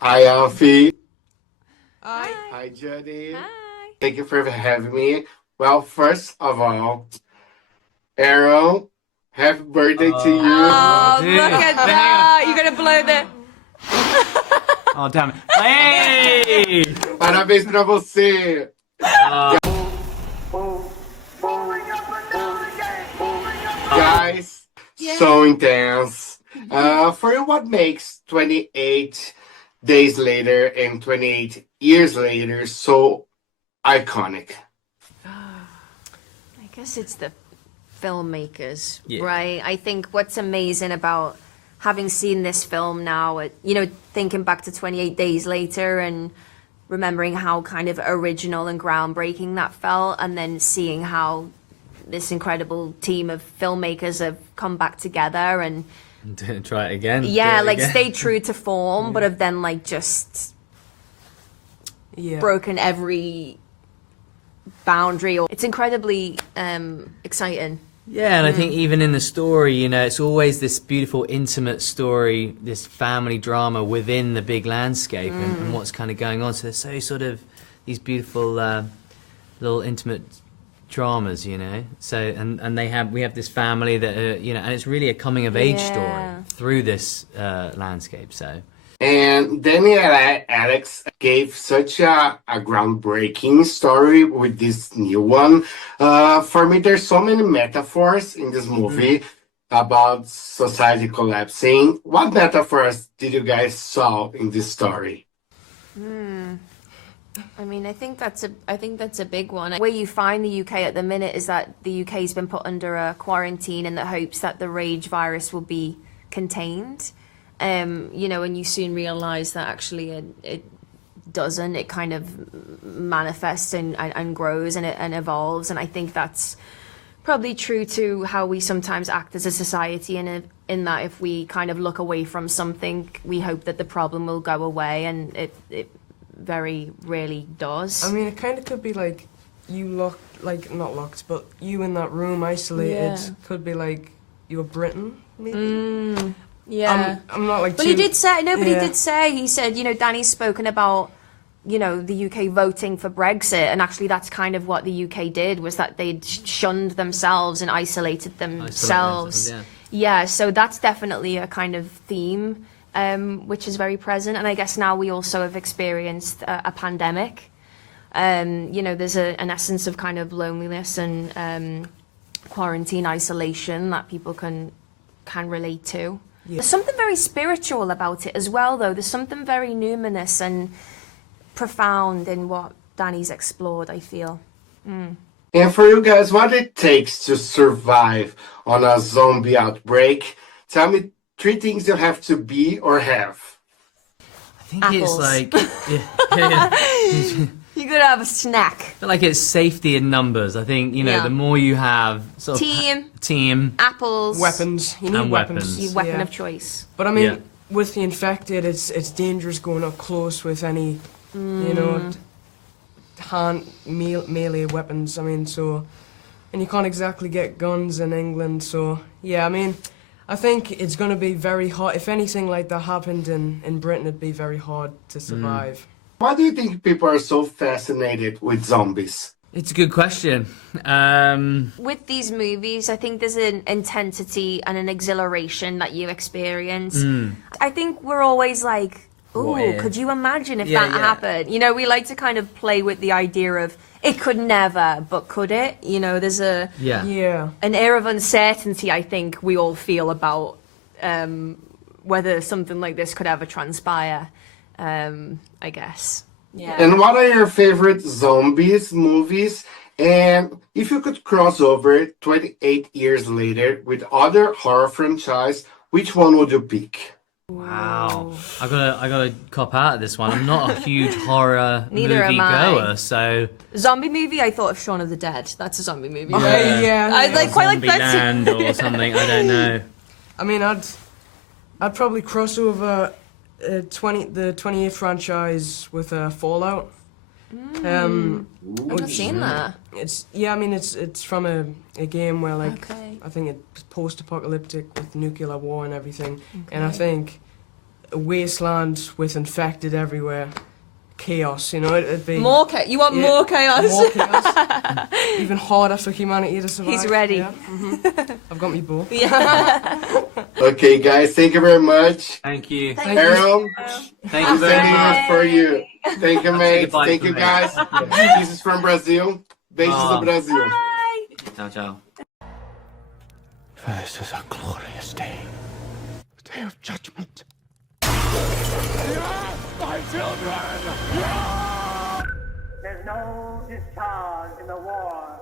Hi, Alfie. Hi. Hi, Jodie. Hi. Thank you for having me. Well, first of all, Aaron, happy birthday to you. Oh, dude. look at that! You're gonna blow the. Oh, damn it. Hey! Parabéns pra você. Guys, so intense. For you, what makes 28 days later and 28 years later so iconic? I guess it's the filmmakers, Yeah. right? I think what's amazing about having seen this film now, thinking back to 28 Days Later and remembering how kind of original and groundbreaking that felt, and then seeing how this incredible team of filmmakers have come back together and Try it again. yeah, Do it like again. stayed true to form, but have then like just broken every boundary. It's incredibly exciting. Yeah, and I think even in the story, you know, it's always this beautiful, intimate story, this family drama within the big landscape and what's kind of going on. So there's so sort of these beautiful little intimate dramas, you know. So and we have this family that you know, and it's really a coming of age story Yeah. through this landscape. So And Daniel Alex gave such a groundbreaking story with this new one. For me, there's so many metaphors in this movie about society collapsing. What metaphors did you guys saw in this story? I mean, I think that's a big one. Where you find the UK at the minute is that the UK's been put under a quarantine in the hopes that the rage virus will be contained. And you soon realise that actually it doesn't. It kind of manifests and grows and evolves. And I think that's probably true to how we sometimes act as a society. And in that, if we kind of look away from something, we hope that the problem will go away, and it very rarely does. I mean, it kind of could be like you not locked, but you in that room isolated. Yeah. Could be like you were Britain, maybe. Yeah. I'm not like. But he too- did say, no, but Yeah. he did say, he said, Danny's spoken about, the UK voting for Brexit, and actually that's kind of what the UK did, was that they'd shunned themselves and isolated themselves. Yeah, so that's definitely a kind of theme, which is very present. And I guess now we also have experienced a pandemic. There's an essence of kind of loneliness and quarantine isolation that people can relate to. Yeah. There's something very spiritual about it as well, though. There's something very numinous and profound in what Danny's explored, I feel. And for you guys, what it takes to survive on a zombie outbreak? Tell me 3 things you have to be or have. I think Apples. it's like yeah. You gotta have a snack. I feel like it's safety in numbers. I think, Yeah. the more you have sort of team Apples. weapons. You need And weapons. weapons. Your weapon Yeah. of choice. But I mean, Yeah. with the infected, it's dangerous going up close with any, melee weapons. I mean, and you can't exactly get guns in England. So yeah, I mean, I think it's going to be very hard. If anything like that happened in Britain, it'd be very hard to survive. Why do you think people are so fascinated with zombies? It's a good question. With these movies, I think there's an intensity and an exhilaration that you experience. I think we're always like, ooh, What if? could you imagine if Yeah, that yeah. happened? We like to kind of play with the idea of it could never, but could it? There's Yeah. an air of uncertainty I think we all feel about whether something like this could ever transpire, I guess. Yeah. And what are your favorite zombies movies? And if you could cross over 28 years later with other horror franchise, which one would you pick? Wow, I gotta cop out of this one. I'm not a huge horror Neither movie am I. goer, so Zombie movie, I thought of Shaun of the Dead. That's a zombie movie. Yeah. I like quite like that. Zombieland or something. I don't know. I mean, I'd probably cross over the 28th franchise with Fallout. I've not seen that. It's from a game where Okay. I think it's post-apocalyptic with nuclear war and everything, and I think a wasteland with infected everywhere. Chaos, you know, it'd be... You want more chaos? More chaos. Even harder for humanity to survive. He's ready. Yeah. I've got me both. Okay, guys, thank you very much. Thank you. Errol, Thank I'm you very sending much. this for you. Thank you, mate. goodbye Thank for you, me. guys. This is from Brazil. Beijos do Brasil. Ciao, ciao. This is a glorious day. A day of judgment. My children! There's no discharge in the war.